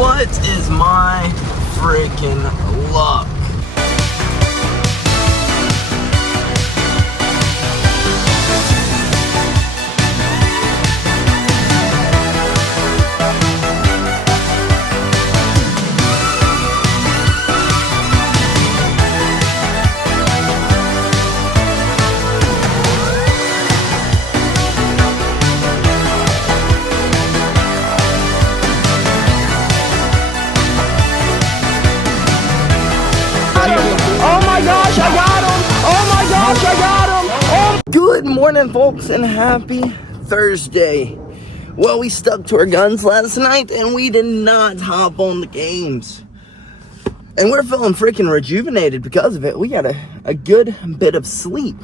What is my freaking luck? Good morning, folks, and happy Thursday. Well, we stuck to our guns last night, and we did not hop on the games. And we're feeling freaking rejuvenated because of it. We got a good bit of sleep.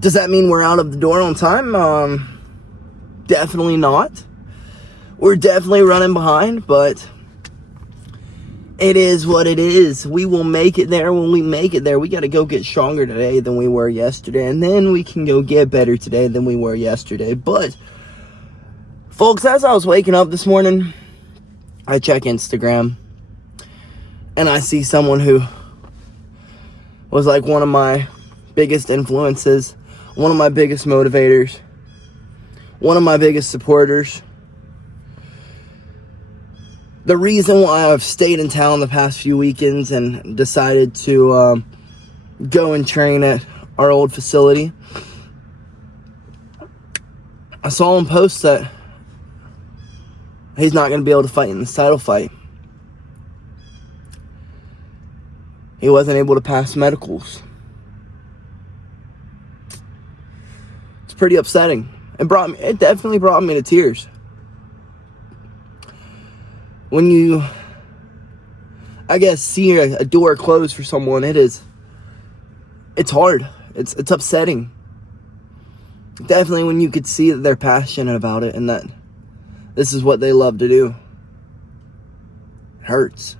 Does that mean we're out of the door on time? Definitely not. We're definitely running behind, but it is what it is. We will make it there when we make it there. We got to go get stronger today than we were yesterday. And then we can go get better today than we were yesterday. But, folks, as I was waking up this morning, I check Instagram. And I see someone who was like one of my biggest influences. One of my biggest motivators. One of my biggest supporters. The reason why I've stayed in town the past few weekends and decided to go and train at our old facility, I saw him post that he's not going to be able to fight in this title fight. He wasn't able to pass medicals. It's pretty upsetting. It definitely brought me to tears. When you, I guess, see a door closed for someone, it's hard. It's upsetting. Definitely when you could see that they're passionate about it and that this is what they love to do. It hurts.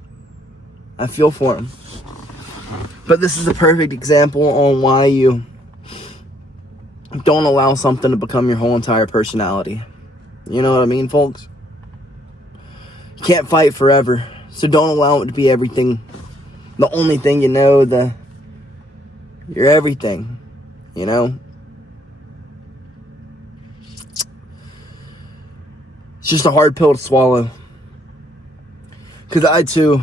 I feel for them. But this is a perfect example on why you don't allow something to become your whole entire personality. You know what I mean, folks? You can't fight forever, so don't allow it to be everything. The only thing you know, you're everything, you know? It's just a hard pill to swallow. Because I, too,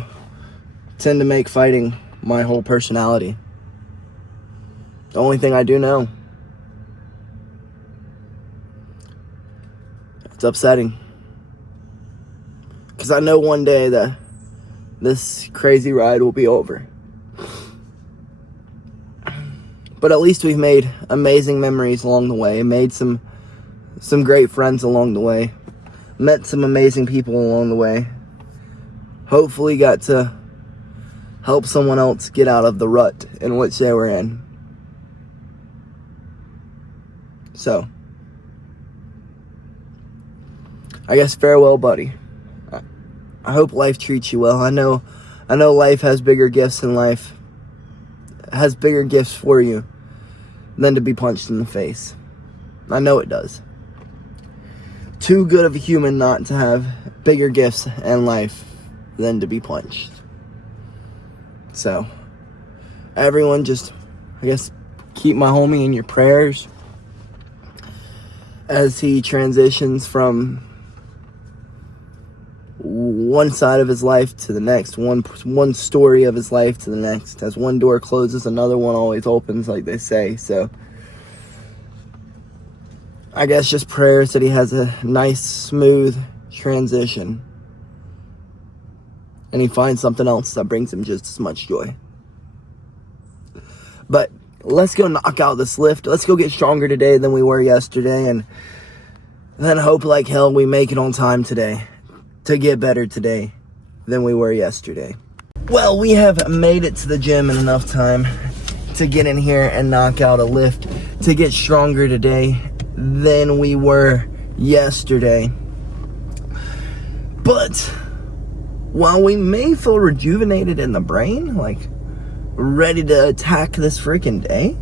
tend to make fighting my whole personality. The only thing I do know. It's upsetting. Because I know one day that this crazy ride will be over. But at least we've made amazing memories along the way. Made some great friends along the way. Met some amazing people along the way. Hopefully got to help someone else get out of the rut in which they were in. So, I guess farewell, buddy. I hope life treats you well. I know life has bigger gifts in life. Has bigger gifts for you than to be punched in the face. I know it does. Too good of a human not to have bigger gifts in life than to be punched. So, everyone just, I guess, keep my homie in your prayers as he transitions from one side of his life to the next, one story of his life to the next. As one door closes, another one always opens, like they say. So I guess just prayers that he has a nice, smooth transition and he finds something else that brings him just as much joy. But let's go knock out this lift. Let's go get stronger today than we were yesterday, and then hope like hell we make it on time today to get better today than we were yesterday. Well, we have made it to the gym in enough time to get in here and knock out a lift to get stronger today than we were yesterday. But while we may feel rejuvenated in the brain, like ready to attack this freaking day,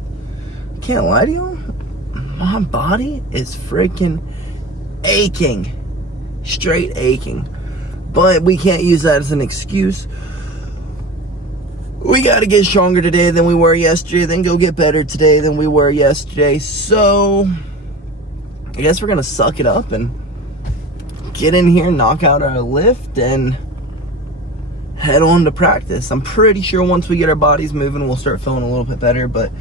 I can't lie to you, my body is freaking aching. straight aching. But we can't use that as an excuse. We got to get stronger today than we were yesterday, then go get better today than we were yesterday. So I guess we're going to suck it up and get in here, knock out our lift, and head on to practice. I'm pretty sure once we get our bodies moving, we'll start feeling a little bit better. But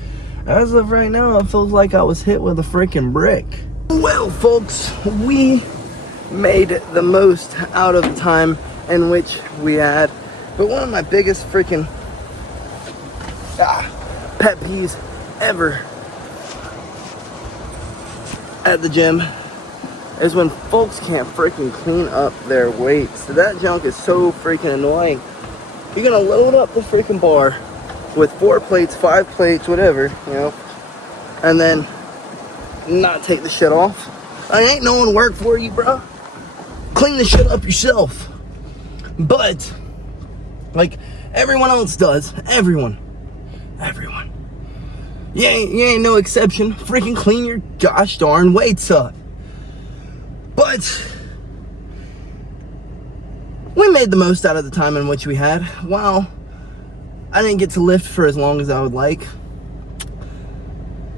as of right now, it feels like I was hit with a freaking brick. Well, folks, we made the most out of the time in which we had. But one of my biggest freaking pet peeves ever at the gym is when folks can't freaking clean up their weights. So that junk is so freaking annoying. You're gonna load up the freaking bar with 4 plates, 5 plates, whatever, you know, and then not take the shit off. I ain't no one work for you, bro. Clean the shit up yourself. But like everyone else does, everyone. You ain't no exception. Freaking clean your gosh darn weights up. But we made the most out of the time in which we had. While I didn't get to lift for as long as I would like,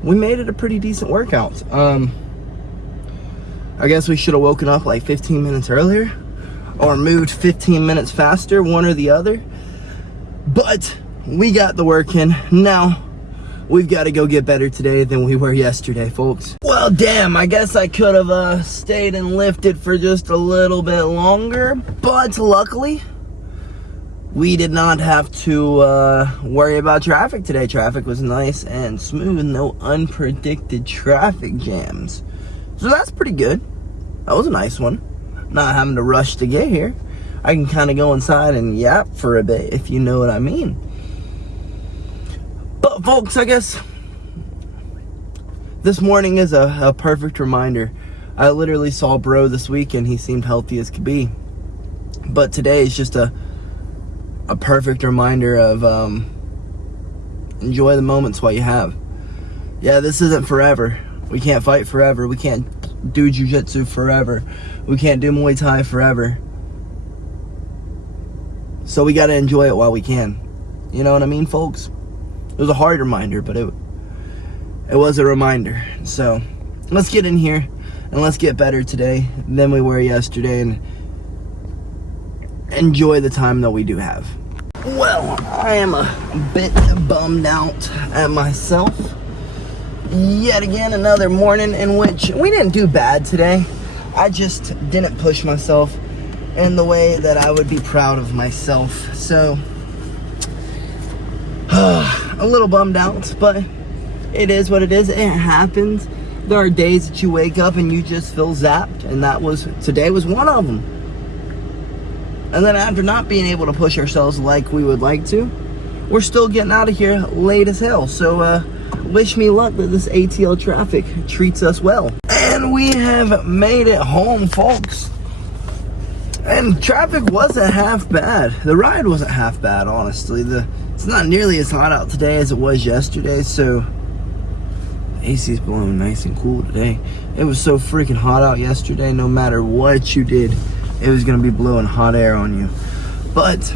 we made it a pretty decent workout. I guess we should have woken up like 15 minutes earlier or moved 15 minutes faster, one or the other. But we got the work in. Now we've got to go get better today than we were yesterday, folks. Well, damn, I guess I could have stayed and lifted for just a little bit longer, but luckily we did not have to worry about traffic today. Traffic was nice and smooth, no unpredicted traffic jams. So that's pretty good. That was a nice one. Not having to rush to get here. I can kind of go inside and yap for a bit, if you know what I mean. But folks, I guess this morning is a perfect reminder. I literally saw bro this week and he seemed healthy as could be. But today is just a perfect reminder of enjoy the moments while you have. Yeah, this isn't forever. We can't fight forever. We can't do jiu-jitsu forever. We can't do Muay Thai forever. So we got to enjoy it while we can. You know what I mean, folks? It was a hard reminder, but it was a reminder. So let's get in here and let's get better today than we were yesterday and enjoy the time that we do have. Well, I am a bit bummed out at myself. Yet again, another morning in which we didn't do bad today. I just didn't push myself in the way that I would be proud of myself. So a little bummed out, but it is what it is. It happens. There are days that you wake up and you just feel zapped, and today was one of them. And then after not being able to push ourselves like we would like to, we're still getting out of here late as hell. So wish me luck that this ATL traffic treats us well. And we have made it home, folks. And traffic wasn't half bad. The ride wasn't half bad, honestly. It's not nearly as hot out today as it was yesterday, so AC's blowing nice and cool today. It was so freaking hot out yesterday, no matter what you did, it was gonna be blowing hot air on you. But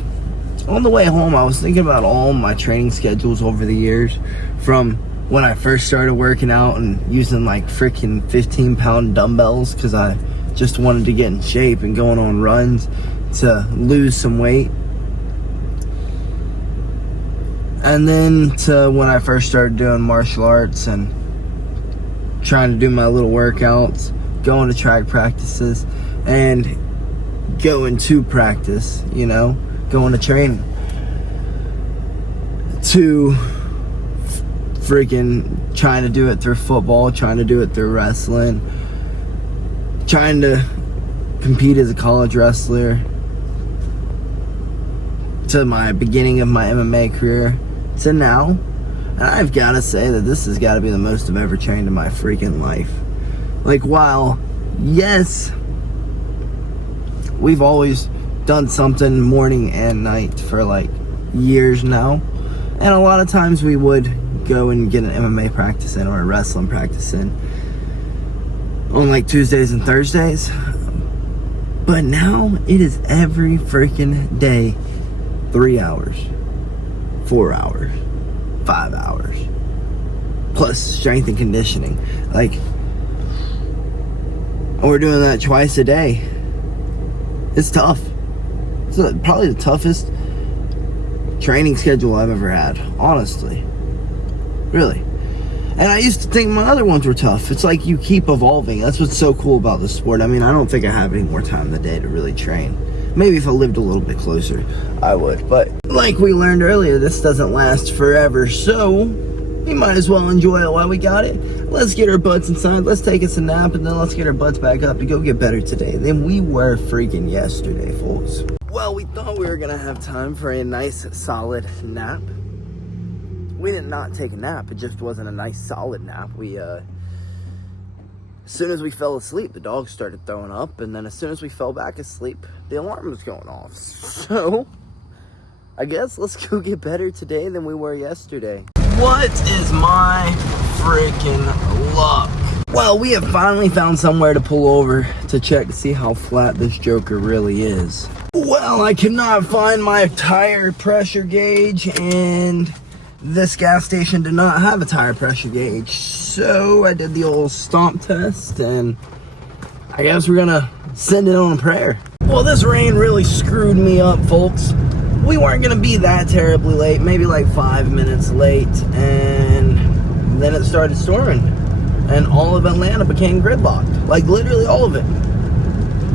on the way home, I was thinking about all my training schedules over the years, from when I first started working out and using like freaking 15-pound dumbbells because I just wanted to get in shape and going on runs to lose some weight. And then to when I first started doing martial arts and trying to do my little workouts, going to track practices and going to practice, you know, going to training, to freaking trying to do it through football, trying to do it through wrestling, trying to compete as a college wrestler, to my beginning of my MMA career, to now. And I've got to say that this has got to be the most I've ever trained in my freaking life. Like, while, yes, we've always done something morning and night for like years now, and a lot of times we would go and get an MMA practice in or a wrestling practice in on like Tuesdays and Thursdays. But now it is every freaking day, 3 hours, 4 hours, 5 hours, plus strength and conditioning. Like, we're doing that twice a day. It's tough. It's probably the toughest training schedule I've ever had, honestly. Really. And I used to think my other ones were tough. It's like you keep evolving. That's what's so cool about the sport. I mean, I don't think I have any more time in the day to really train. Maybe if I lived a little bit closer, I would. But like we learned earlier, this doesn't last forever. So we might as well enjoy it while we got it. Let's get our butts inside. Let's take us a nap, and then let's get our butts back up and go get better today than we were freaking yesterday, folks. Well, we thought we were going to have time for a nice, solid nap. We did not take a nap. It just wasn't a nice, solid nap. As soon as we fell asleep, the dogs started throwing up, and then as soon as we fell back asleep, the alarm was going off. So, I guess let's go get better today than we were yesterday. What is my freaking luck? Well, we have finally found somewhere to pull over to check to see how flat this joker really is. Well, I could not find my tire pressure gauge, and this gas station did not have a tire pressure gauge. So I did the old stomp test, and I guess we're gonna send it on a prayer. Well, this rain really screwed me up, folks. We weren't gonna be that terribly late, maybe like 5 minutes late, and then it started storming, and all of Atlanta became gridlocked, like literally all of it.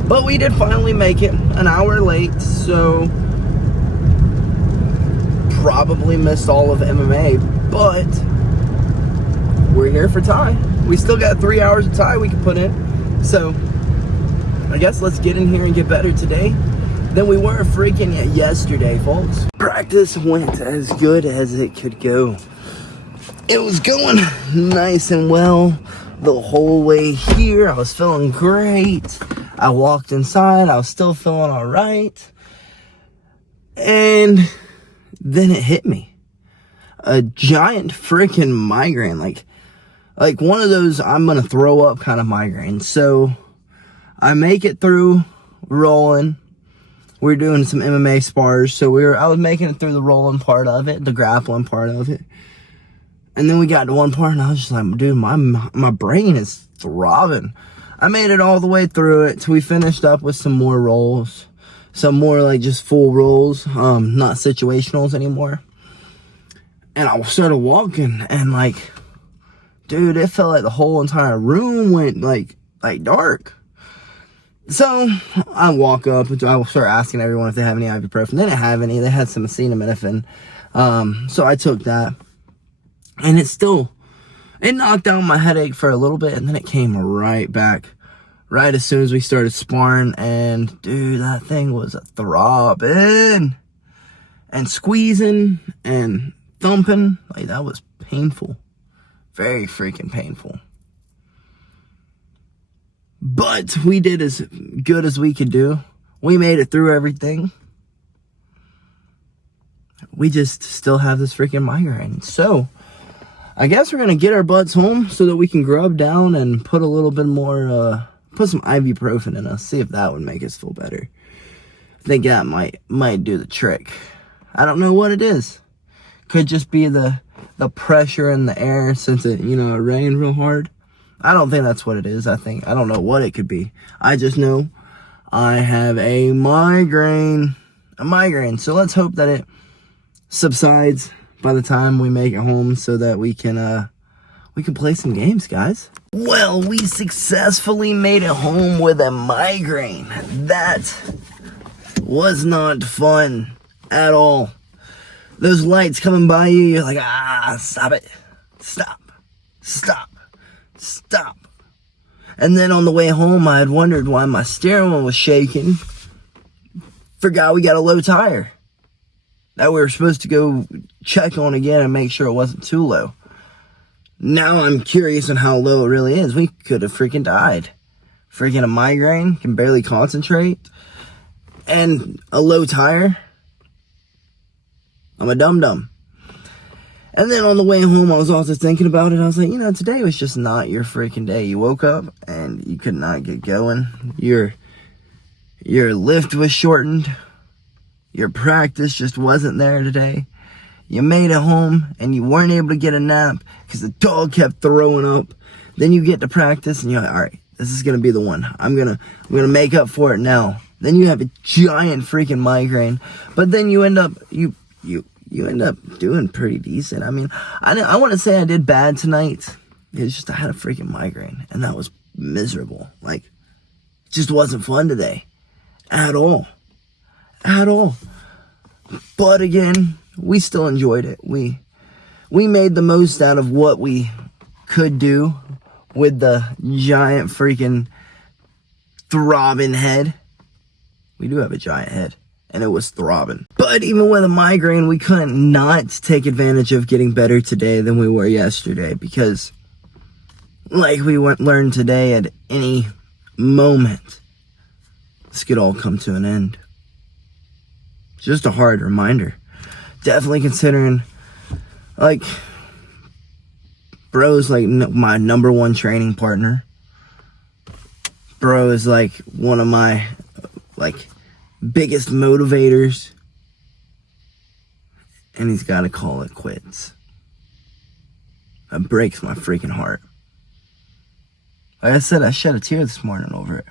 But we did finally make it, an hour late, so probably missed all of MMA, but we're here for Thai. We still got 3 hours of Thai we can put in, so I guess let's get in here and get better today than we were freaking yesterday, folks. Practice went as good as it could go. It was going nice and well the whole way here. I was feeling great. I walked inside. I was still feeling all right. And then it hit me. A giant freaking migraine. Like one of those I'm gonna throw up kind of migraine. So I make it through rolling. We're doing some MMA spars, so I was making it through the rolling part of it, the grappling part of it. And then we got to one part, and I was just like, dude, my brain is throbbing. I made it all the way through it, so we finished up with some more rolls. Some more like just full rolls, not situationals anymore. And I started walking, and like, dude, it felt like the whole entire room went like dark. So I walk up, and I start asking everyone if they have any ibuprofen. They didn't have any. They had some acetaminophen. So I took that, and it knocked down my headache for a little bit, and then it came right back, right as soon as we started sparring. And dude, that thing was a throbbing and squeezing and thumping. Like, that was painful, very freaking painful. But we did as good as we could do. We made it through everything. We just still have this freaking migraine. So I guess we're going to get our butts home so that we can grub down and put a little bit more, put some ibuprofen in us. See if that would make us feel better. I think that might do the trick. I don't know what it is. Could just be the pressure in the air since it rained real hard. I don't think that's what it is. I don't know what it could be. I just know I have a migraine. So let's hope that it subsides by the time we make it home so that we can play some games, guys. Well, we successfully made it home with a migraine. That was not fun at all. Those lights coming by you, you're like, stop it. Stop. And then on the way home, I had wondered why my steering wheel was shaking. Forgot we got a low tire that we were supposed to go check on again and make sure it wasn't too low. Now I'm curious on how low it really is. We could have freaking died. Freaking a migraine, can barely concentrate, and a low tire. I'm a dum-dum. And then on the way home, I was also thinking about it. I was like, today was just not your freaking day. You woke up and you could not get going. Your your lift was shortened, your practice just wasn't there today, you made it home and you weren't able to get a nap because the dog kept throwing up, then you get to practice and you're like, all right, this is gonna be the one. I'm gonna make up for it now. Then you have a giant freaking migraine, but then you end up you end up doing pretty decent. I mean, I want to say I did bad tonight. It's just I had a freaking migraine, and that was miserable. Like, it just wasn't fun today, at all. But again, we still enjoyed it. We made the most out of what we could do with the giant freaking throbbing head. We do have a giant head, and it was throbbing. But even with a migraine, we couldn't not take advantage of getting better today than we were yesterday, because like we learned today, at any moment, this could all come to an end. Just a hard reminder. Definitely considering, like, bro's like my number one training partner. Bro is like one of my biggest motivators, and he's got to call it quits. That breaks my freaking heart. Like I said, I shed a tear this morning over it.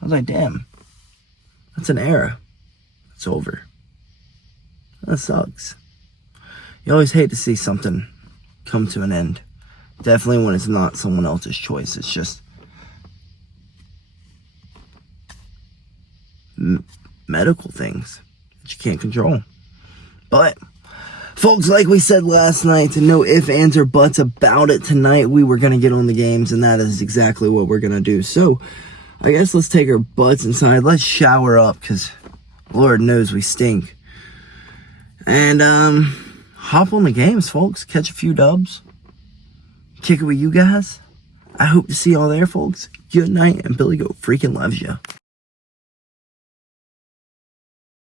I was like, damn, that's an era. It's over. That sucks. You always hate to see something come to an end. Definitely when it's not someone else's choice. It's just medical things that you can't control. But folks, like we said last night, no ifs, ands, or buts about it, tonight we were going to get on the games, and that is exactly what we're going to do. So I guess let's take our butts inside. Let's shower up, because Lord knows we stink. And hop on the games, folks. Catch a few dubs. Kick it with you guys. I hope to see y'all there, folks. Good night, and BillyGoat freaking loves you.